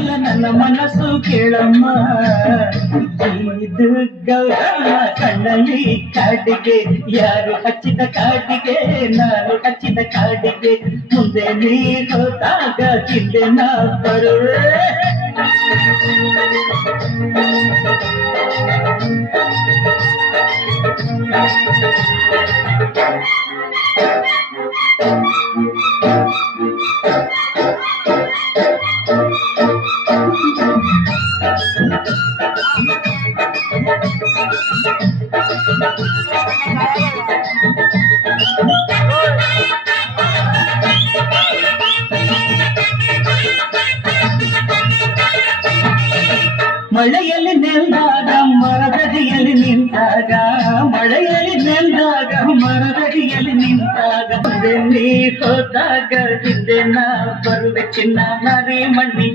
ಇಲ್ಲ ನನ್ನ ಮನಸ್ಸು ಕೇಳಮ್ಮ. ಇದು ಗೌರಮ್ಮ ಕಣ್ಣಲ್ಲಿ ಕಾಡಿಗೆ, ಯಾರು ಹಚ್ಚಿದ ಕಾಡಿಗೆ, ನಾನು ಹಚ್ಚಿದ ಕಾಡಿಗೆ. ಮುಂದೆ ನೀ ಹೋದಾಗ ಹಿಂದೆ ನಾ ಬರುವೆ. ಮಳೆಯಲ್ಲಿ ನೆಂದಾಗ ಮರದಡಿಯಲ್ಲಿ ನಿಂತಾಗ, ಮಳೆಯಲ್ಲಿ ನೆಂದಾಗ ಮರದಡಿಯಲ್ಲಿ ನಿಂತಾಗ, ಮುಂದೆ ನೀ ಹೋದಾಗ ಹಿಂದೆ ನಾ ಬರುವೆ ಚಿನ್ನ ನಾರಿ ಮಣ್ಣಿ.